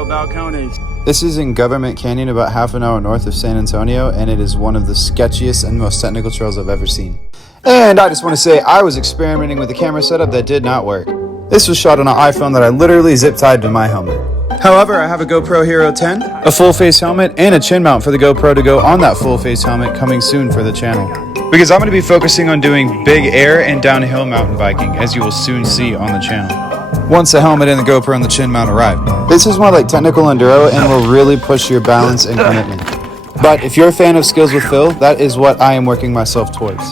Trail balcones. This is in Government Canyon, about half an hour north of San Antonio, and it is one of the sketchiest and most technical trails I've ever seen. And I just want to say I was experimenting with a camera setup that did not work. This was shot on an iPhone that I literally zip-tied to my helmet. However, I have a GoPro Hero 10, a full-face helmet, and a chin mount for the GoPro to go on that full-face helmet coming soon for the channel. Because I'm going to be focusing on doing big air and downhill mountain biking, as you will soon see on the channel, once the helmet and the GoPro and the chin mount arrive. This is more like technical enduro and will really push your balance and commitment. But if you're a fan of Skills with Phil, that is what I am working myself towards.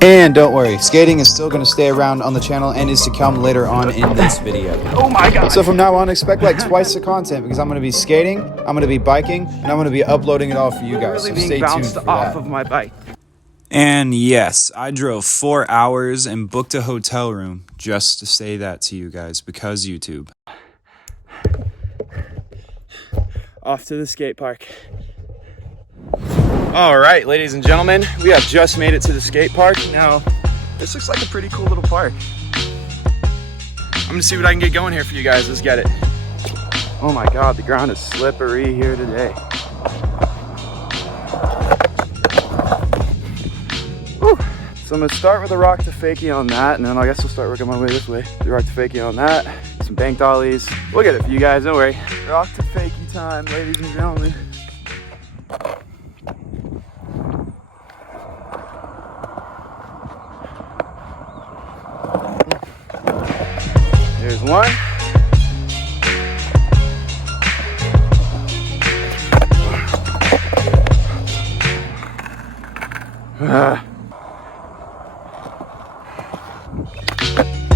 And don't worry, skating is still going to stay around on the channel and is to come later on in this video. Oh my god! So from now on, expect like twice the content, because I'm going to be skating, I'm going to be biking, and I'm going to be uploading it all for you guys. So stay tuned for that. Off of my bike. And yes, I drove 4 hours and booked a hotel room just to say that to you guys, because YouTube. Off to the skate park. All right, ladies and gentlemen, we have just made it to the skate park. Now, this looks like a pretty cool little park. I'm gonna see what I can get going here for you guys. Let's get it. Oh my god, the ground is slippery here today. Whew. So I'm gonna start with a rock to fakie on that, and then I guess I'll start working my way this way. The rock to fakie on that, some bank dollies. We'll get it for you guys, don't worry. Rock to fakie time, ladies and gentlemen. Here's one.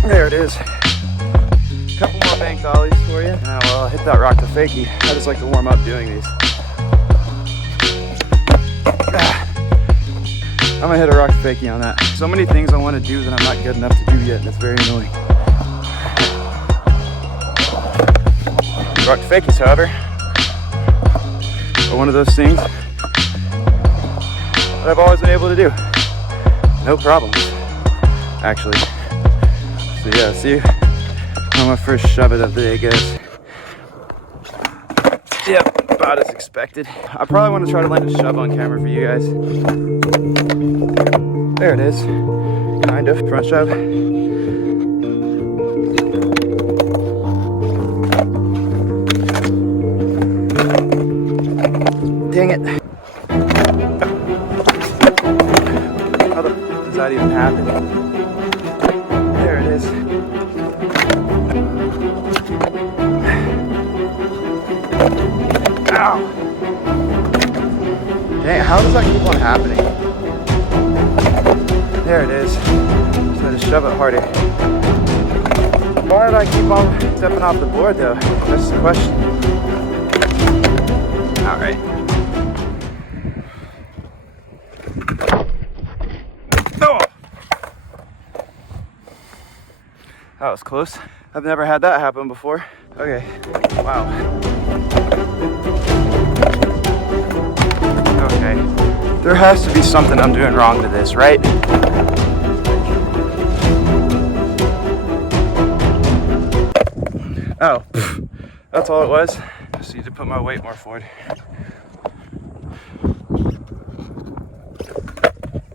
There it is. A couple more bank dollies for you. Now I'll hit that rock to fakie. I just like to warm up doing these. I'm gonna hit a rock to fakie on that. So many things I want to do that I'm not good enough to do yet, and it's very annoying. Rock to fakies, however, are one of those things that I've always been able to do. No problems, actually. So yeah, see how my first shove it of the day goes. Yep, about as expected. I probably want to try to land a shove on camera for you guys. There it is, kind of, front shove. Dang it. How the f does that even happen? There it is. Ow! Dang, how does that keep on happening? There it is. Just had to shove it harder. Why did I keep on stepping off the board though? That's the question. Alright. Oh! That was close. I've never had that happen before. Okay. Wow. Okay. There has to be something I'm doing wrong to this, right? Oh. That's all it was. Just need to put my weight more forward.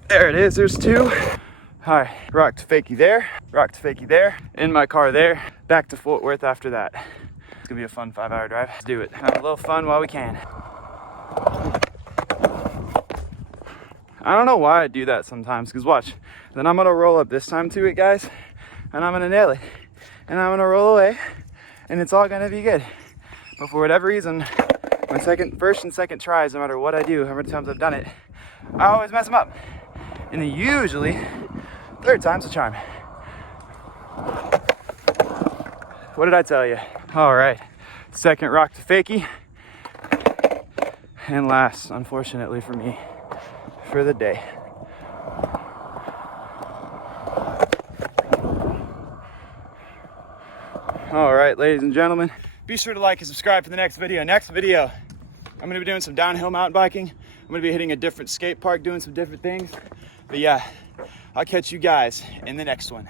There it is, there's two. Alright, rock to fakie there, rock to fakie there, in my car there, back to Fort Worth after that. It's gonna be a fun 5-hour drive. Let's do it. Have a little fun while we can. I don't know why I do that sometimes, because watch. Then I'm gonna roll up this time to it, guys, and I'm gonna nail it. And I'm gonna roll away, and it's all gonna be good. But for whatever reason, my first and second tries, no matter what I do, how many times I've done it, I always mess them up. And then usually, third time's a charm. What did I tell you? All right, second rock to fakie. And last, unfortunately for me, for the day. All right, ladies and gentlemen, be sure to like and subscribe for the next video. Next video, I'm gonna be doing some downhill mountain biking. I'm gonna be hitting a different skate park, doing some different things. But yeah, I'll catch you guys in the next one.